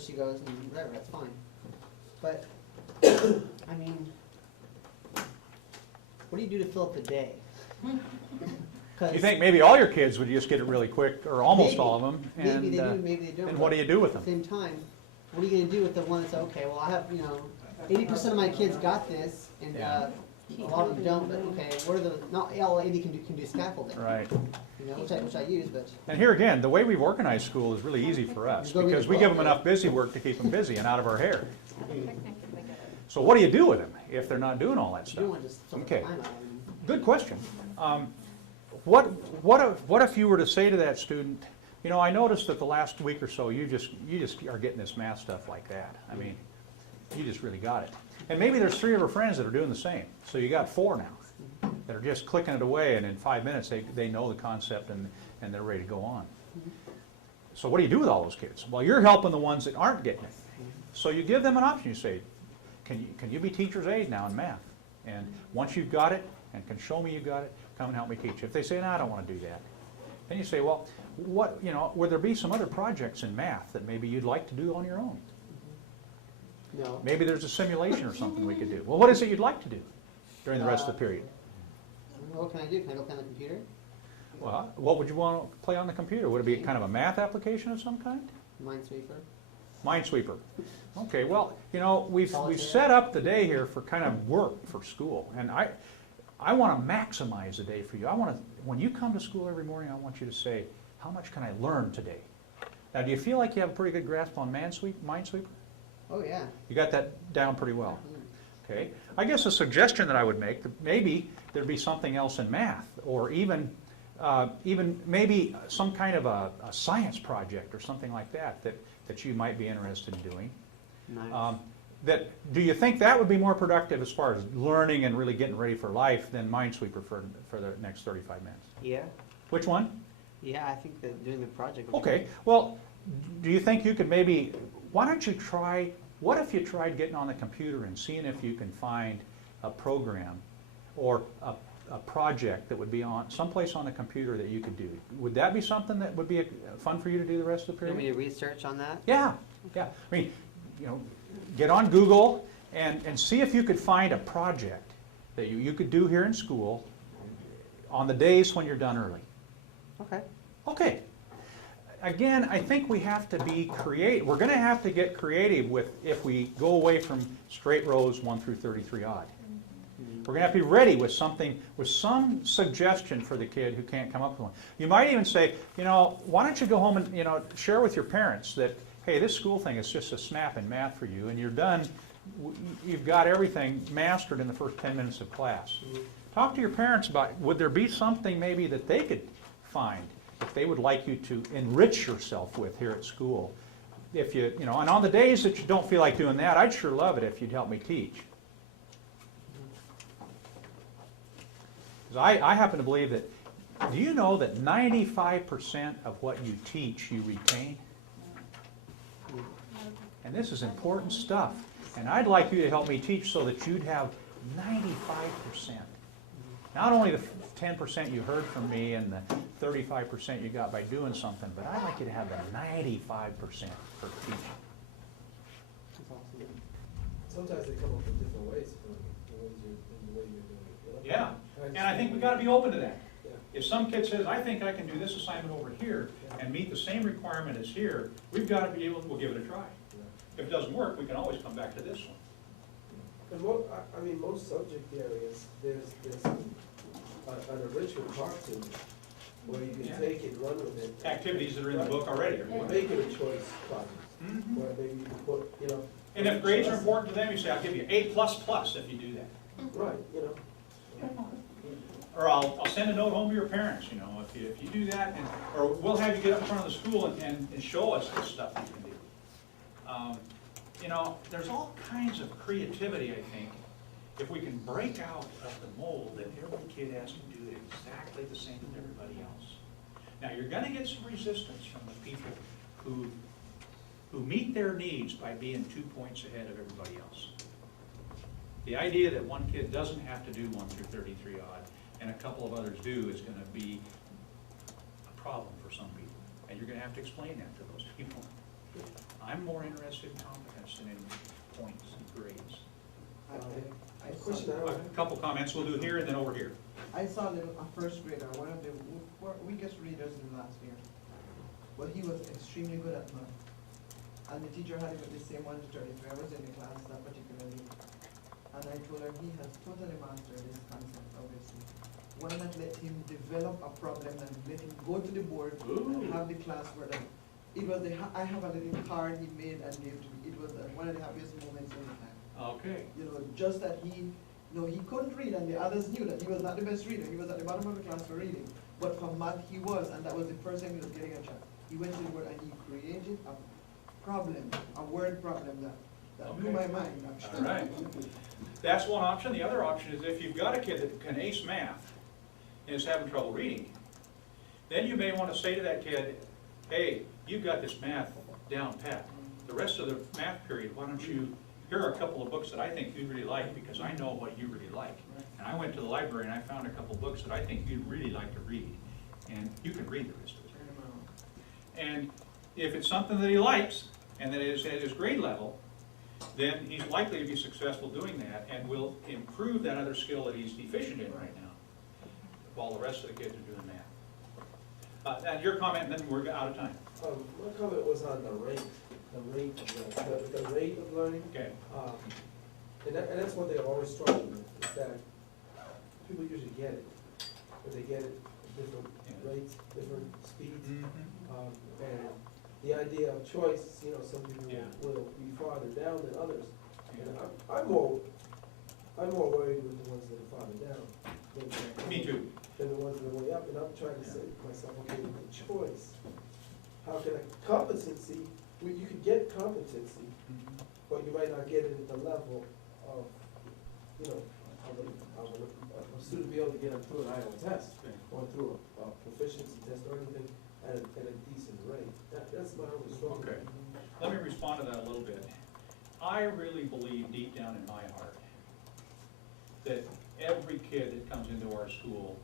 where she goes, and whatever, that's fine. But, I mean, what do you do to fill up the day? You think maybe all your kids would just get it really quick, or almost all of them? Maybe they do, maybe they don't. And what do you do with At them? the same time, what are you gonna do with the one that's, okay, well, I have, 80% of my kids got this, and Yeah. a lot of them don't, but okay, what are the, not all 80 can do scaffolding. Right. Which I use, but. And here again, the way we've organized school is really easy for us, because we give them enough busy work to keep them busy and out of our hair. So what do you do with them if they're not doing all that You don't stuff? want to just throw the Okay. time out of them. Good question. What if you were to say to that student, I noticed that the last week or so you just are getting this math stuff like that. I mean, you just really got it. And maybe there's 3 of her friends that are doing the same. So you got 4 now that are just clicking it away, and in 5 minutes they know the concept and they're ready to go on. So what do you do with all those kids? Well, you're helping the ones that aren't getting it. So you give them an option. You say, can you be teacher's aide now in math? And once you've got it and can show me you got it, come and help me teach. If they say, no, I don't want to do that, then you say, well, would there be some other projects in math that maybe you'd like to do on your own? No. Maybe there's a simulation or something we could do. Well, what is it you'd like to do during the rest of the period? What can I do? Can I go play on the computer? Well, what would you want to play on the computer? Would it be kind of a math application of some kind? Minesweeper. Minesweeper. Okay, well, we've Solitaire. set up the day here for kind of work for school, and I want to maximize the day for you. When you come to school every morning, I want you to say, how much can I learn today? Now, do you feel like you have a pretty good grasp on Minesweeper? Oh, yeah. You got that down pretty well. Okay. I guess a suggestion that I would make, that maybe there'd be something else in math, or even maybe some kind of a science project or something like that you might be interested in doing. Nice. Do you think that would be more productive as far as learning and really getting ready for life than Minesweeper for the next 35 minutes? Yeah. Which one? Yeah, I think that doing the project would Okay. Well, do you think you could maybe, why don't you try, what if you tried getting on the computer and seeing if you can find a program or a project that would be on someplace on the computer that you could do? Would that be something that would be fun for you to do the rest of the You want period? me to research on that? Yeah, yeah. I mean, get on Google and see if you could find a project that you could do here in school on the days when you're done early. Okay. Okay. Again, I think we have to be creative. We're going to have to get creative if we go away from straight rows 1 through 33 odd. We're going to have to be ready with something, with some suggestion for the kid who can't come up with one. You might even say, why don't you go home and, share with your parents that, hey, this school thing is just a snap in math for you, and you're done. You've got everything mastered in the first 10 minutes of class. Talk to your parents about, would there be something maybe that they could find if they would like you to enrich yourself with here at school? If and on the days that you don't feel like doing that, I'd sure love it if you'd help me teach. I happen to believe that, do you know that 95% of what you teach you retain? And this is important stuff. And I'd like you to help me teach so that you'd have 95%. Not only the 10% you heard from me and the 35% you got by doing something, but I'd like you to have the 95% for teaching. That's awesome. Sometimes they come up with different ways for the way you're doing it. Yeah, and I think we've got to be open to that. Yeah. If some kid says, I think I can do this assignment over here and meet the same requirement as here, we've got to be able, we'll give it a try. If it doesn't work, we can always come back to this one. Because most subject areas, there's an enrichment part to it, where you can Yeah. take it, run with it. Activities that are in the book already. Or make it a choice project, Mhm. where maybe you can put, And if grades are important to them, you say, I'll give you A++ if you do that. Right, Or I'll send a note home to your parents, if you do that, or we'll have you get up in front of the school and show us the stuff you can do. There's all kinds of creativity, I think, if we can break out of the mold that every kid has to do exactly the same as everybody else. Now, you're going to get some resistance from the people who meet their needs by being 2 points ahead of everybody else. The idea that one kid doesn't have to do 1 through 33 odd and a couple of others do is going to be a problem for some people. And you're going to have to explain that to those people. I'm more interested in competence than in points and grades. A question I A have. couple comments we'll do here and then over here. I saw a first grader, one of the weakest readers in last year. But he was extremely good at math. And the teacher had him with the same 1 to 33. I was in the class that particular day. And I told her he has totally mastered this concept, obviously. Why not let him develop a problem and let him go to the board and have the class work done? It was I have a little card he made and gave to me. It was one of the happiest moments of the time. Okay. You know, just that he couldn't read, and the others knew that he was not the best reader. He was at the bottom of the class for reading. But for math, he was, and that was the first time he was getting a chance. He went to the board and he created a problem, a word problem that blew my mind, actually. All right. That's one option. The other option is if you've got a kid that can ace math and is having trouble reading, then you may want to say to that kid, hey, you've got this math down pat. The rest of the math period, why don't you, here are a couple of books that I think you'd really like because I know what you really like. And I went to the library and I found a couple of books that I think you'd really like to read. And you can read the rest of it. And if it's something that he likes and that is at his grade level, then he's likely to be successful doing that and will improve that other skill that he's deficient in right now, while the rest of the kids are doing math. And your comment, and then we're out of time. My comment was on the rate of learning. Okay. And that's what they're always struggling with, is that people usually get it, but they get it at different rates, different speeds. And the idea of choice, some people will be farther down than others. And I'm more worried with the ones that are farther down. Me too. Than the ones that are way up, and I'm trying to say to myself, okay, with the choice, how can competency, you can get competency, but you might not get it at the level of, a student be able to get through an IELTS test, or through a proficiency test, or anything at a decent rate. That's my only struggle. Okay. Let me respond to that a little bit. I really believe deep down in my heart that every kid that comes into our school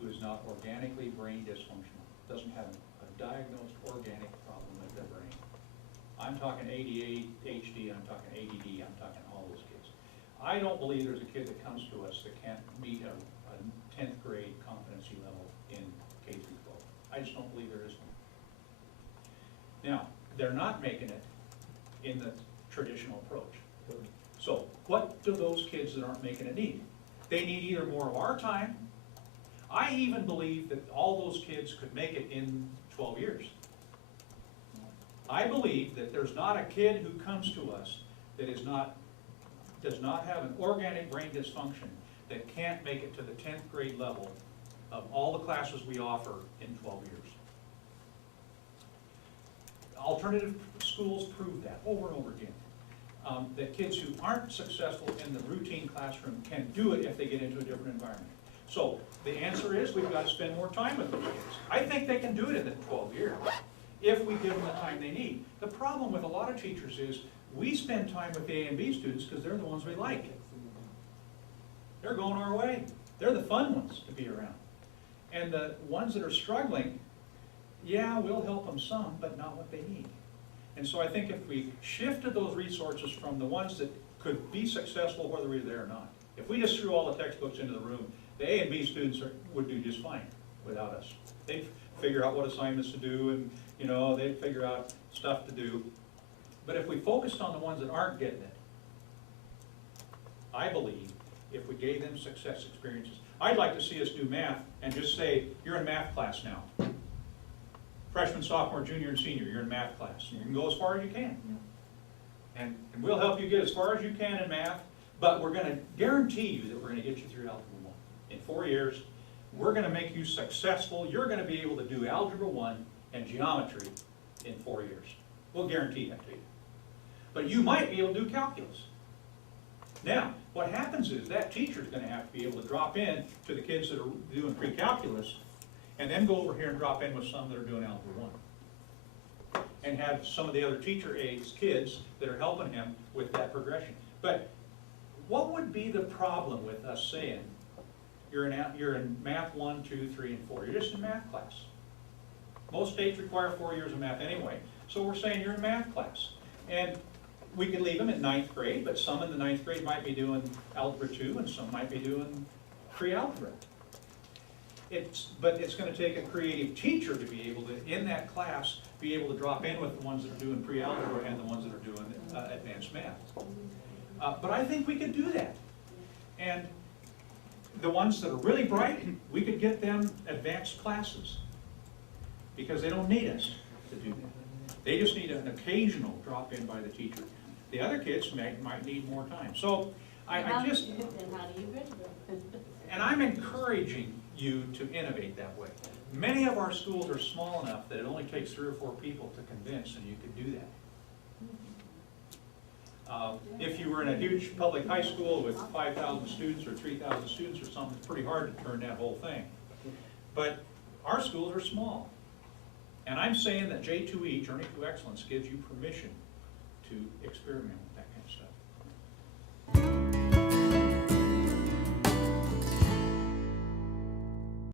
who is not organically brain dysfunctional, doesn't have a diagnosed organic problem with their brain. I'm talking ADHD, I'm talking ADD, I'm talking all those kids. I don't believe there's a kid that comes to us that can't meet a 10th grade competency level in K through 12. I just don't believe there is one. Now, they're not making it in the traditional approach. So what do those kids that aren't making it need? They need either more of our time. I even believe that all those kids could make it in 12 years. I believe that there's not a kid who comes to us that does not have an organic brain dysfunction that can't make it to the 10th grade level of all the classes we offer in 12 years. Alternative schools prove that over and over again. That kids who aren't successful in the routine classroom can do it if they get into a different environment. So the answer is we've got to spend more time with those kids. I think they can do it in the 12 years if we give them the time they need. The problem with a lot of teachers is we spend time with A and B students because they're the ones we like. They're going our way. They're the fun ones to be around. And the ones that are struggling, yeah, we'll help them some, but not what they need. And so I think if we shifted those resources from the ones that could be successful whether we're there or not, if we just threw all the textbooks into the room, the A and B students would do just fine without us. They'd figure out what assignments to do and they'd figure out stuff to do. But if we focused on the ones that aren't getting it, I believe if we gave them success experiences, I'd like to see us do math and just say, you're in math class now. Freshman, sophomore, junior, and senior, you're in math class. You can go as far as you can. And we'll help you get as far as you can in math, but we're going to guarantee you that we're going to get you through Algebra 1. In 4 years, we're going to make you successful. You're going to be able to do Algebra 1 and geometry in 4 years. We'll guarantee that to you. But you might be able to do calculus. Now, what happens is that teacher's going to have to be able to drop in to the kids that are doing pre-calculus and then go over here and drop in with some that are doing Algebra 1. And have some of the other teacher aides kids that are helping him with that progression. But what would be the problem with us saying, you're in math 1, 2, 3, and 4. You're just in math class. Most states require 4 years of math anyway. So we're saying you're in math class. And we could leave them in 9th grade, but some in the 9th grade might be doing Algebra 2 and some might be doing pre-algebra. But it's going to take a creative teacher to be able to, in that class, be able to drop in with the ones that are doing pre-algebra and the ones that are doing advanced math. But I think we could do that. And the ones that are really bright, we could get them advanced classes because they don't need us to do that. They just need an occasional drop in by the teacher. The other kids might need more time. So I just, and I'm encouraging you to innovate that way. Many of our schools are small enough that it only takes 3 or 4 people to convince, and you could do that. If you were in a huge public high school with 5,000 students or 3,000 students or something, it's pretty hard to turn that whole thing. But our schools are small. And I'm saying that J2E, Journey to Excellence, gives you permission to experiment with that kind of stuff.